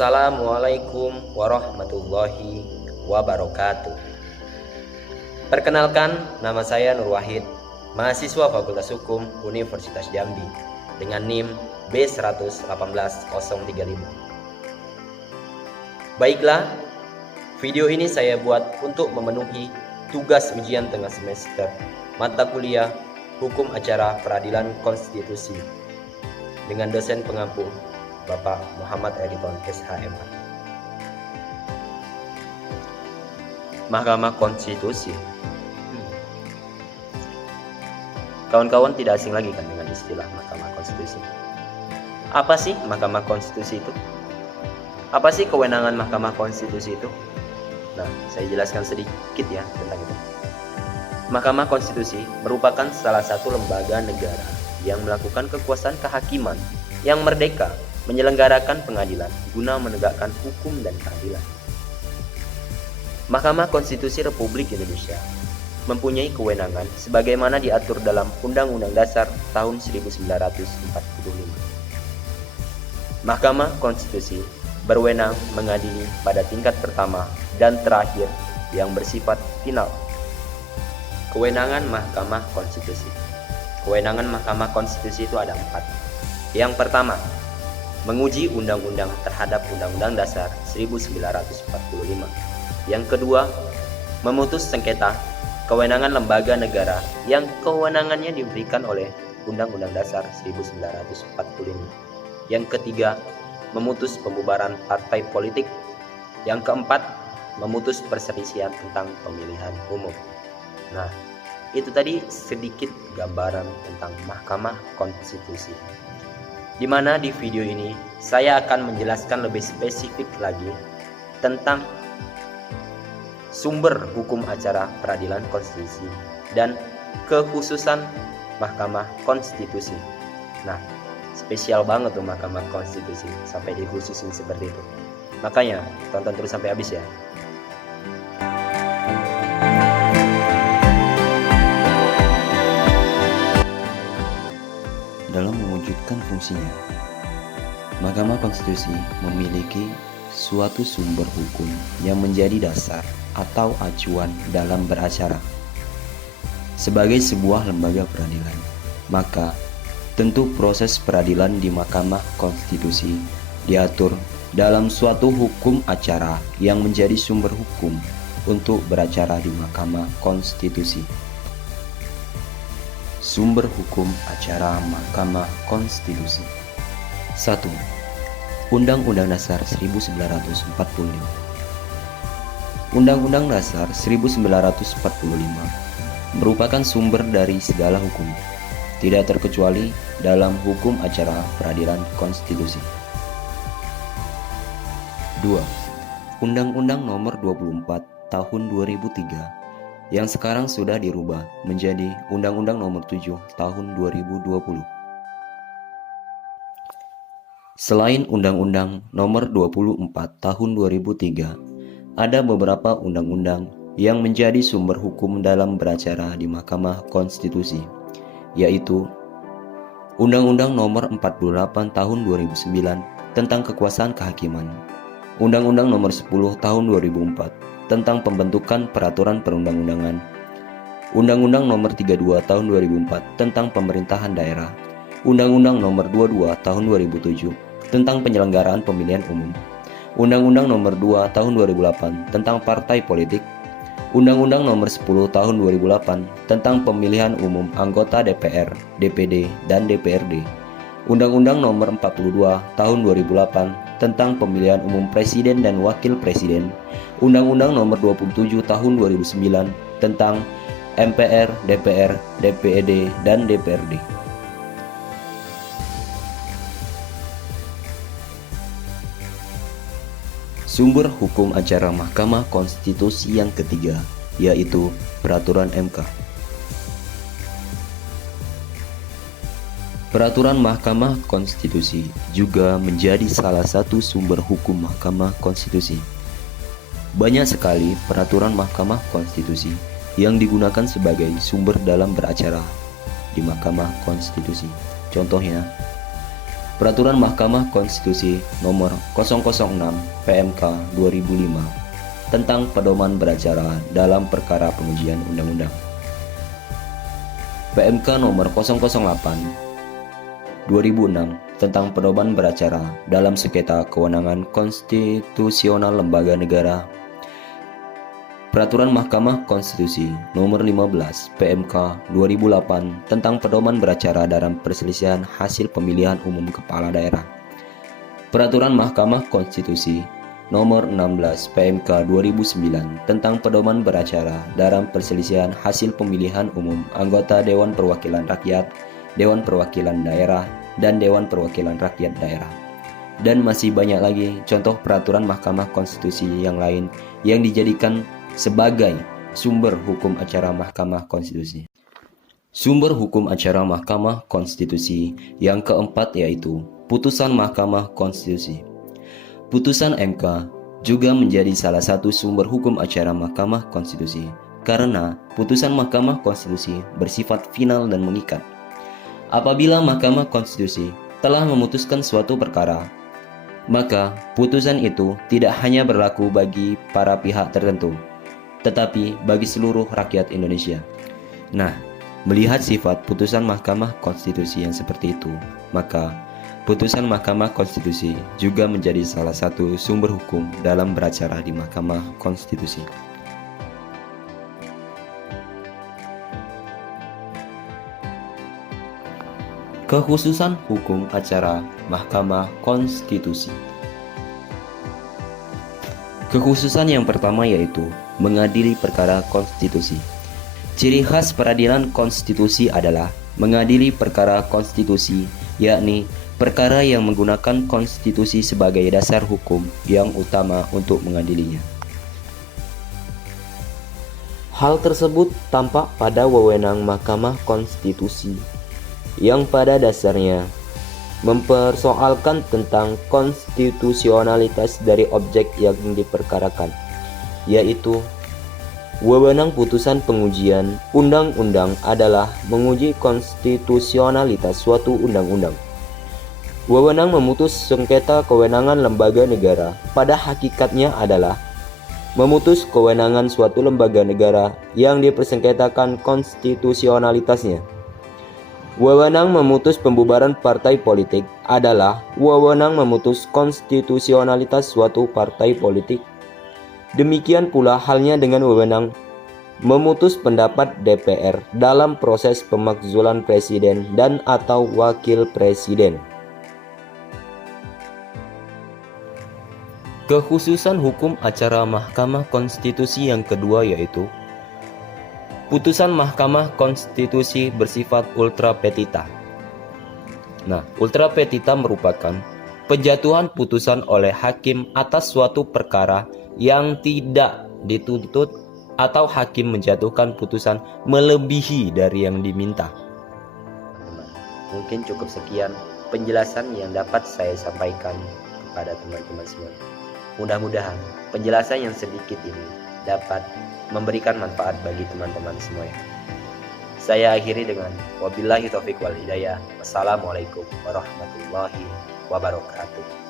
Assalamualaikum warahmatullahi wabarakatuh. Perkenalkan, nama saya Nur Wahid, mahasiswa Fakultas Hukum Universitas Jambi dengan NIM B118035. Baiklah, video ini saya buat untuk memenuhi tugas ujian tengah semester mata kuliah Hukum Acara Peradilan Konstitusi dengan dosen pengampu Bapak Muhammad Eriton SHM. Mahkamah Konstitusi. Kawan-kawan tidak asing lagi kan dengan istilah Mahkamah Konstitusi. Apa sih Mahkamah Konstitusi itu? Apa sih kewenangan Mahkamah Konstitusi itu? Nah, saya jelaskan sedikit ya tentang itu. Mahkamah Konstitusi merupakan salah satu lembaga negara yang melakukan kekuasaan kehakiman yang merdeka, menyelenggarakan pengadilan guna menegakkan hukum dan keadilan. Mahkamah Konstitusi Republik Indonesia mempunyai kewenangan sebagaimana diatur dalam Undang-Undang Dasar tahun 1945. Mahkamah Konstitusi berwenang mengadili pada tingkat pertama dan terakhir yang bersifat final. Kewenangan Mahkamah Konstitusi. Kewenangan Mahkamah Konstitusi itu ada 4. Yang pertama, menguji undang-undang terhadap Undang-Undang Dasar 1945. Yang kedua, memutus sengketa kewenangan lembaga negara yang kewenangannya diberikan oleh Undang-Undang Dasar 1945. Yang ketiga, memutus pembubaran partai politik. Yang keempat, memutus perselisihan tentang pemilihan umum. Nah, itu tadi sedikit gambaran tentang Mahkamah Konstitusi. Di mana di video ini saya akan menjelaskan lebih spesifik lagi tentang sumber hukum acara peradilan konstitusi dan kekhususan Mahkamah Konstitusi. Nah, spesial banget tuh Mahkamah Konstitusi sampai dikhususin seperti itu. Makanya tonton terus sampai habis ya. Dalam mewujudkan fungsinya, Mahkamah Konstitusi memiliki suatu sumber hukum yang menjadi dasar atau acuan dalam beracara. Sebagai sebuah lembaga peradilan, maka tentu proses peradilan di Mahkamah Konstitusi diatur dalam suatu hukum acara yang menjadi sumber hukum untuk beracara di Mahkamah Konstitusi. Sumber hukum acara Mahkamah Konstitusi. 1. Undang-Undang Dasar 1945. Undang-Undang Dasar 1945 merupakan sumber dari segala hukum, tidak terkecuali dalam hukum acara peradilan konstitusi. 2. Undang-Undang Nomor 24 Tahun 2003 yang sekarang sudah dirubah menjadi Undang-Undang Nomor 7 Tahun 2020. Selain Undang-Undang Nomor 24 Tahun 2003, ada beberapa undang-undang yang menjadi sumber hukum dalam beracara di Mahkamah Konstitusi, yaitu Undang-Undang Nomor 48 Tahun 2009 tentang kekuasaan kehakiman, Undang-Undang Nomor 10 Tahun 2004 tentang pembentukan peraturan perundang-undangan, Undang-Undang Nomor 32 Tahun 2004 tentang pemerintahan daerah, Undang-Undang Nomor 22 Tahun 2007 tentang penyelenggaraan pemilihan umum, Undang-Undang Nomor 2 Tahun 2008 tentang partai politik, Undang-Undang Nomor 10 Tahun 2008 tentang pemilihan umum anggota DPR, DPD, dan DPRD, Undang-Undang Nomor 42 Tahun 2008 tentang pemilihan umum presiden dan wakil presiden, Undang-Undang Nomor 27 Tahun 2009 tentang MPR, DPR, DPD, dan DPRD. Sumber hukum acara Mahkamah Konstitusi yang ketiga, yaitu Peraturan MK. Peraturan Mahkamah Konstitusi juga menjadi salah satu sumber hukum Mahkamah Konstitusi. Banyak sekali peraturan Mahkamah Konstitusi yang digunakan sebagai sumber dalam beracara di Mahkamah Konstitusi. Contohnya, Peraturan Mahkamah Konstitusi Nomor 006 PMK 2005 tentang pedoman beracara dalam perkara pengujian undang-undang. PMK Nomor 008 2006 tentang pedoman beracara dalam sengketa kewenangan konstitusional lembaga negara. Peraturan Mahkamah Konstitusi Nomor 15 PMK 2008 tentang pedoman beracara dalam perselisihan hasil pemilihan umum kepala daerah. Peraturan Mahkamah Konstitusi Nomor 16 PMK 2009 tentang pedoman beracara dalam perselisihan hasil pemilihan umum anggota Dewan Perwakilan Rakyat, Dewan Perwakilan Daerah, dan Dewan Perwakilan Rakyat Daerah. Dan masih banyak lagi contoh peraturan Mahkamah Konstitusi yang lain yang dijadikan sebagai sumber hukum acara Mahkamah Konstitusi. Sumber hukum acara Mahkamah Konstitusi yang keempat yaitu putusan Mahkamah Konstitusi. Putusan MK juga menjadi salah satu sumber hukum acara Mahkamah Konstitusi karena putusan Mahkamah Konstitusi bersifat final dan mengikat. Apabila Mahkamah Konstitusi telah memutuskan suatu perkara, maka putusan itu tidak hanya berlaku bagi para pihak tertentu, tetapi bagi seluruh rakyat Indonesia. Nah, melihat sifat putusan Mahkamah Konstitusi yang seperti itu, maka putusan Mahkamah Konstitusi juga menjadi salah satu sumber hukum dalam beracara di Mahkamah Konstitusi. Kekhususan hukum acara Mahkamah Konstitusi. Kekhususan yang pertama yaitu mengadili perkara konstitusi. Ciri khas peradilan konstitusi adalah mengadili perkara konstitusi, yakni perkara yang menggunakan konstitusi sebagai dasar hukum yang utama untuk mengadilinya. Hal tersebut tampak pada wewenang Mahkamah Konstitusi yang pada dasarnya mempersoalkan tentang konstitusionalitas dari objek yang diperkarakan, yaitu wewenang putusan pengujian undang-undang adalah menguji konstitusionalitas suatu undang-undang. Wewenang memutus sengketa kewenangan lembaga negara pada hakikatnya adalah memutus kewenangan suatu lembaga negara yang dipersengketakan konstitusionalitasnya. Wewenang memutus pembubaran partai politik adalah wewenang memutus konstitusionalitas suatu partai politik. Demikian pula halnya dengan wewenang memutus pendapat DPR dalam proses pemakzulan presiden dan atau wakil presiden. Kekhususan hukum acara Mahkamah Konstitusi yang kedua yaitu putusan Mahkamah Konstitusi bersifat ultra petita. Nah, ultra petita merupakan penjatuhan putusan oleh hakim atas suatu perkara yang tidak dituntut atau hakim menjatuhkan putusan melebihi dari yang diminta. Mungkin cukup sekian penjelasan yang dapat saya sampaikan kepada teman-teman semua. Mudah-mudahan penjelasan yang sedikit ini dapat memberikan manfaat bagi teman-teman semuanya. Saya akhiri dengan wabillahi taufiq wal hidayah. Wassalamualaikum warahmatullahi wabarakatuh.